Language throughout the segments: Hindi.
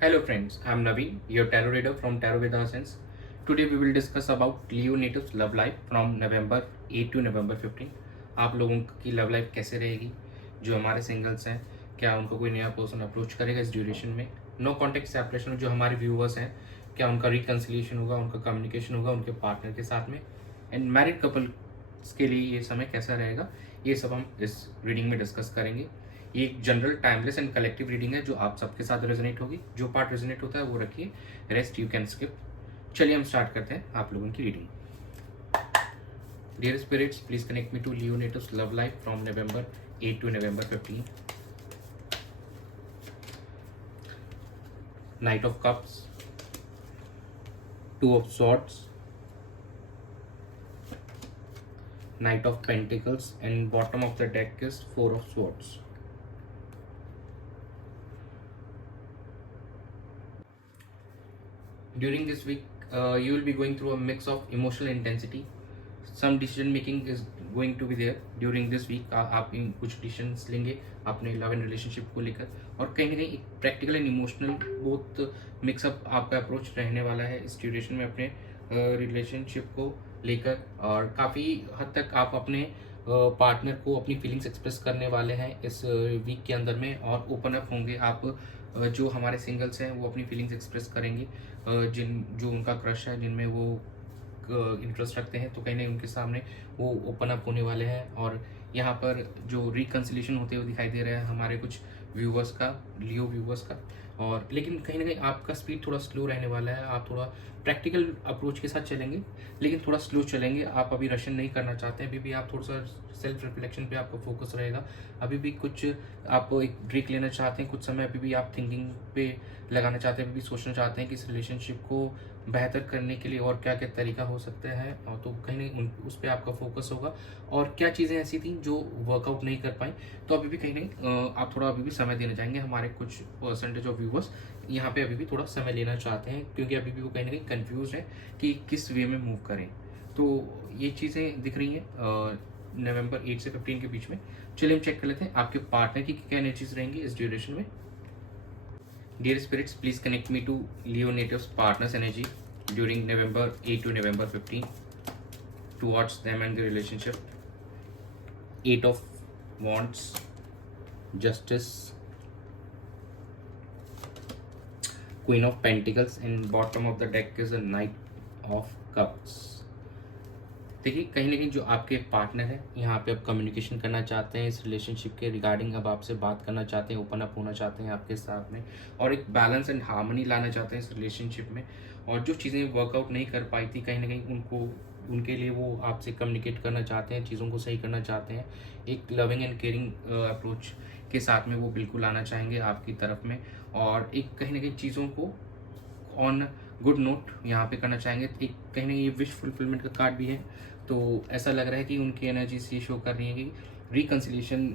Hello friends, I am Naveen, your tarot reader from Tarot Veda Sense. Today we will discuss about Leo natives love life from November 8 to November 15. आप लोगों की लव लाइफ कैसे रहेगी? जो हमारे सिंगल्स हैं, क्या उनको कोई नया पर्सन अप्रोच करेगा इस ड्यूरेशन में? नो कॉन्टेक्ट सेपरेशन, जो हमारे व्यूअर्स हैं, क्या उनका रिकन्सिलिएशन होगा, उनका कम्युनिकेशन होगा उनके पार्टनर के साथ में? एंड मैरिड कपल्स के लिए ये समय कैसा रहेगा? ये सब हम इस रीडिंग में डिस्कस करेंगे। ये एक general timeless and collective reading है जो आप सबके साथ रेजोनेट होगी। जो पार्ट रेजोनेट होता है वो रखिए, रेस्ट यू कैन स्किप। चलिए हम स्टार्ट करते हैं आप लोगों की reading. Dear spirits, please connect me to Leo natives love life from November 8 to November 15. Knight of Cups, Two of Swords, Knight of Pentacles, and bottom of the deck is Four of Swords. During this week, you will be going through a mix of emotional intensity. Some decision making is going to be there during this week. आप इन कुछ डिसीजंस लेंगे अपने लव एंड रिलेशनशिप को लेकर, और कहीं ना कहीं एक practical and emotional both mix up आपका अप्रोच रहने वाला है इस ड्यूरेशन में अपने रिलेशनशिप को लेकर। और काफ़ी हद तक आप अपने पार्टनर को अपनी फीलिंग्स एक्सप्रेस करने वाले हैं इस वीक के अंदर में, और ओपन अप होंगे आप। जो हमारे सिंगल्स हैं वो अपनी फीलिंग्स एक्सप्रेस करेंगे, जो उनका क्रश है, जिनमें वो इंटरेस्ट रखते हैं, तो कहीं ना उनके सामने वो ओपन अप होने वाले हैं। और यहाँ पर जो रिकन्सिलेशन होते हुए दिखाई दे रहा है हमारे कुछ व्यूवर्स का, लियो व्यूवर्स का। और लेकिन कहीं ना कहीं आपका स्पीड थोड़ा स्लो रहने वाला है। आप थोड़ा प्रैक्टिकल अप्रोच के साथ चलेंगे, लेकिन थोड़ा स्लो चलेंगे। आप अभी रशन नहीं करना चाहते हैं, अभी भी आप थोड़ा सा सेल्फ रिफ्लेक्शन पे आपका फोकस रहेगा। अभी भी कुछ आप एक ब्रेक लेना चाहते हैं, कुछ समय अभी भी आप थिंकिंग पे लगाना चाहते हैं, अभी भी सोचना चाहते हैं कि इस रिलेशनशिप को बेहतर करने के लिए और क्या क्या तरीका हो सकता है। और तो कहीं ना कहीं उस पर आपका फोकस होगा। और क्या चीज़ें ऐसी थी जो वर्कआउट नहीं कर पाई, तो अभी भी कहीं ना कहीं आप थोड़ा अभी भी समय देना चाहेंगे। हमारे कुछ परसेंटेज ऑफ व्यूवर्स यहाँ पे अभी भी थोड़ा समय लेना चाहते हैं, क्योंकि अभी भी वो कहीं ना कहीं कन्फ्यूज है कि किस वे में मूव करें। तो ये चीज़ें दिख रही हैं November 8 से 15 के बीच में। चलिए हम चेक कर लेते हैं आपके पार्टनर की क्या एनर्जीज रहेंगी इस ड्यूरेशन में। Dear spirits, please connect me to Leo natives partners energy during November 8 to November 15 towards them and the relationship. Eight of Wands, Justice, Queen of Pentacles, and bottom of the deck is a Knight of Cups. देखिए कहीं ना कहीं जो आपके पार्टनर है यहाँ पे अब कम्युनिकेशन करना चाहते हैं इस रिलेशनशिप के रिगार्डिंग, अब आपसे बात करना चाहते हैं, ओपन अप होना चाहते हैं आपके साथ में, और एक बैलेंस एंड हार्मनी लाना चाहते हैं इस रिलेशनशिप में। और जो चीज़ें वर्कआउट नहीं कर पाई थी, कहीं ना कहीं उनके लिए वो आपसे कम्युनिकेट करना चाहते हैं, चीज़ों को सही करना चाहते हैं। एक लविंग एंड केयरिंग अप्रोच के साथ में वो बिल्कुल आना चाहेंगे आपकी तरफ में, और एक कहीं ना कहीं चीज़ों को ऑन गुड नोट यहाँ पे करना चाहेंगे। एक कहीं ना ये विश फुलफिलमेंट का कार्ड भी है, तो ऐसा लग रहा है कि उनकी एनर्जीज ये शो कर रही है कि रिकन्सिलेशन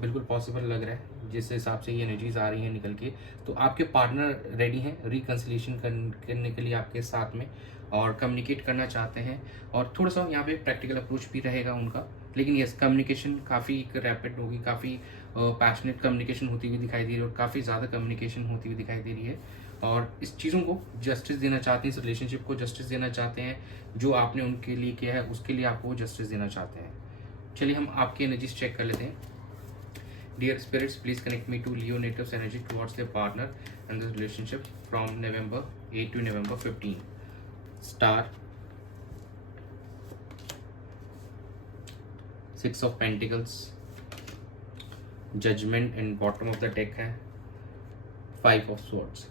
बिल्कुल पॉसिबल लग रहा है जिस हिसाब से ये एनर्जीज आ रही हैं निकल के। तो आपके पार्टनर रेडी हैं रिकन्सिलेशन करने के लिए आपके साथ में, और कम्युनिकेट करना चाहते हैं। और थोड़ा सा यहाँ पे प्रैक्टिकल अप्रोच भी रहेगा उनका, लेकिन यस कम्युनिकेशन काफ़ी रैपिड होगी, काफ़ी पैशनेट कम्युनिकेशन होती हुई दिखाई दे रही है, और काफ़ी ज़्यादा कम्युनिकेशन होती हुई दिखाई दे रही है। और इस चीज़ों को जस्टिस देना चाहते हैं, इस रिलेशनशिप को जस्टिस देना चाहते हैं। जो आपने उनके लिए किया है उसके लिए आपको जस्टिस देना चाहते हैं। चलिए हम आपकी एनर्जीज चेक कर लेते हैं। Dear spirits, please connect me to Leo natives energy towards their partner and this relationship from November 8 to November 15. Star, 6 of Pentacles, judgement, and bottom of the deck है 5 of Swords.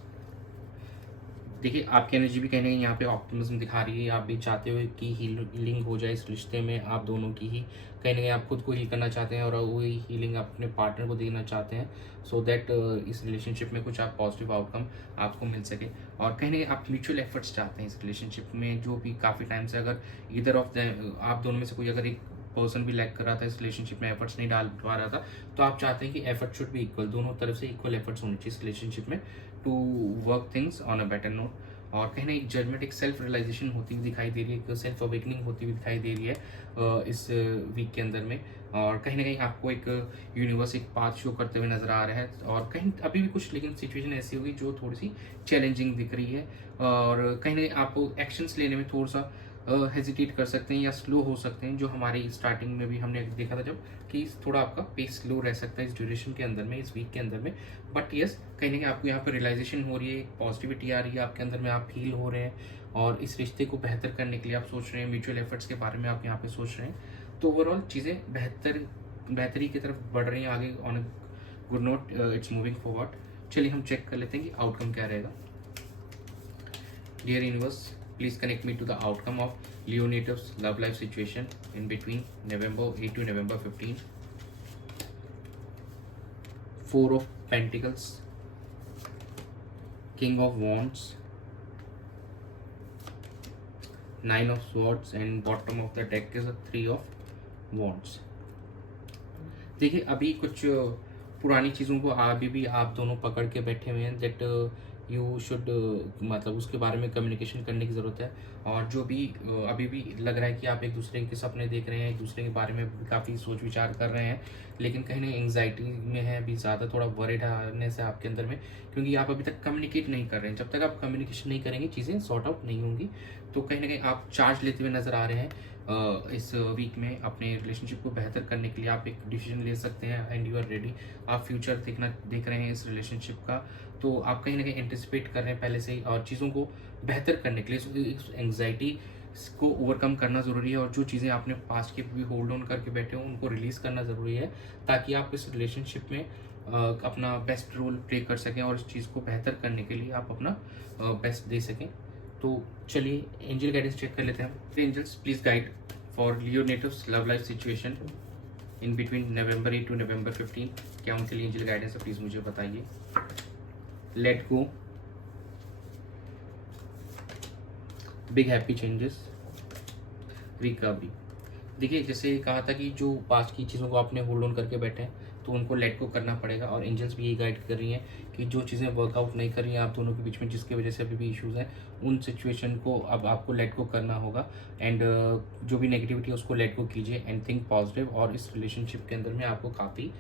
देखिए आपकी एनर्जी भी कहीं ना कहीं यहाँ पे ऑप्टिमिज्म दिखा रही है। आप भी चाहते हो कि हीलिंग हो जाए इस रिश्ते में, आप दोनों की ही कहीं ना कहीं आप खुद को हील करना चाहते हैं, और वही हीलिंग आप अपने पार्टनर को देना चाहते हैं, सो दैट इस रिलेशनशिप में कुछ आप पॉजिटिव आउटकम आपको मिल सके। और कहीं ना कहीं आप म्यूचुअल एफर्ट्स चाहते हैं इस रिलेशनशिप में, जो भी काफ़ी टाइम से अगर इधर ऑफ द आप दोनों में से कोई अगर एक पर्सन भी लैक कर रहा था इस रिलेशनशिप में, एफर्ट्स नहीं डाल पा रहा था, तो आप चाहते हैं कि एफर्ट शुड भी इक्वल, दोनों तरफ से इक्वल एफर्ट्स होने चाहिए इस रिलेशनशिप में to work things on a better note. और कहीं ना एक जजमेंट, एक सेल्फ रियलाइजेशन होती हुई दिखाई दे रही है, एक सेल्फ अवेकनिंग होती हुई दिखाई दे रही है इस वीक के अंदर में। और कहीं ना कहीं आपको एक यूनिवर्स एक पाथ शो करते हुए नजर आ रहा है, और कहीं अभी भी कुछ लेकिन सिचुएशन ऐसी होगी जो थोड़ी सी चैलेंजिंग दिख रही है, और कहीं ना कहीं आप एक्शंस लेने में थोड़ा सा हेजिटेट कर सकते हैं या स्लो हो सकते हैं, जो हमारी स्टार्टिंग में भी हमने देखा था जब कि थोड़ा आपका पेस स्लो रह सकता है इस ड्यूरेशन के अंदर में, इस वीक के अंदर में। बट यस, कहीं ना कहीं आपको यहाँ पर रियलाइजेशन हो रही है, पॉजिटिविटी आ रही है आपके अंदर में, आप फील हो रहे हैं, और इस रिश्ते को बेहतर करने के लिए आप सोच रहे हैं, म्यूचुअल एफर्ट्स के बारे में आप यहाँ पे सोच रहे हैं। तो ओवरऑल चीज़ें बेहतरी की तरफ बढ़ रही हैं आगे, on good note, it's moving forward. चलिए हम चेक कर लेते हैं कि आउटकम क्या रहेगा। Dear universe, please connect me to the outcome of Leo natives love life situation in between November 8 to November 15. Four of Pentacles, King of Wands, Nine of Swords, and bottom of the deck is a Three of Wands. देखिए, अभी कुछ पुरानी चीज़ों को अभी भी आप दोनों पकड़ के बैठे हुए हैं, दैट यू शुड, मतलब उसके बारे में कम्युनिकेशन करने की ज़रूरत है। और जो भी अभी भी लग रहा है कि आप एक दूसरे के सपने देख रहे हैं, एक दूसरे के बारे में काफ़ी सोच विचार कर रहे हैं, लेकिन कहीं ना एंग्जाइटी में है अभी ज़्यादा, थोड़ा वरीडनेस है आपके अंदर में, क्योंकि आप अभी तक कम्युनिकेट नहीं कर रहे हैं। जब तक आप कम्युनिकेशन नहीं करेंगे चीज़ें सॉर्ट आउट नहीं होंगी। तो कहीं ना कहीं आप चार्ज लेते हुए नज़र आ रहे हैं इस वीक में। अपने रिलेशनशिप को बेहतर करने के लिए आप एक डिसीजन ले सकते हैं, एंड यू आर रेडी। आप फ्यूचर देख रहे हैं इस रिलेशनशिप का, तो आप कहीं ना कहीं एंटिसिपेट कर रहे हैं पहले से ही, और चीज़ों को बेहतर करने के लिए एंग्जाइटी को ओवरकम करना ज़रूरी है। और जो चीज़ें आपने पास्ट के भी होल्ड ऑन करके बैठे हो उनको रिलीज़ करना ज़रूरी है, ताकि आप इस रिलेशनशिप में अपना बेस्ट रोल प्ले कर सकें, और इस चीज़ को बेहतर करने के लिए आप अपना बेस्ट दे सकें। तो चलिए एंजल गाइडेंस चेक कर लेते हैं। Angels, please guide for Leo natives love life situation in between November 8 to November 15। क्या उनके लिए एंजल गाइडेंस है, प्लीज मुझे बताइए। Let go, big happy changes, recovery. देखिए, जैसे कहा था कि जो पास्ट की चीज़ों को आपने होल्ड ऑन करके बैठे हैं, तो उनको लेट को करना पड़ेगा, और एंजल्स भी यही गाइड कर रही हैं कि जो चीज़ें वर्कआउट नहीं कर रही हैं आप दोनों के बीच में, जिसकी वजह से अभी भी इश्यूज़ हैं, उन सिचुएशन को अब आपको लेट को करना होगा। एंड जो भी नेगेटिविटी है उसको लेट को कीजिए, एंड थिंक पॉजिटिव। और इस रिलेशनशिप के अंदर में आपको काफ़ी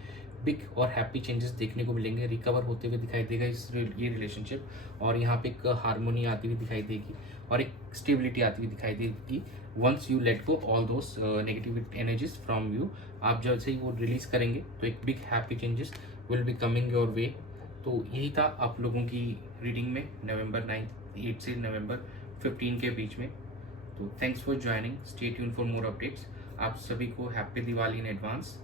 बिग और हैप्पी चेंजेस देखने को मिलेंगे, रिकवर होते हुए दिखाई देगा ये रिलेशनशिप, और यहाँ पे एक हारमोनी आती हुई दिखाई देगी, और एक स्टेबिलिटी आती हुई दिखाई देगी। Once you let go all those negative energies from you, आप जैसे ही वो रिलीज करेंगे तो एक big happy changes will be coming your way. तो यही था आप लोगों की रीडिंग में नवंबर 8 से नवंबर 15 के बीच में। तो thanks for joining, stay tune for more updates. आप सभी को happy Diwali in advance,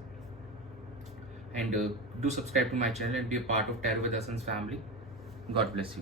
and do subscribe to my channel and be a part of Tarot with Asans family. God bless you.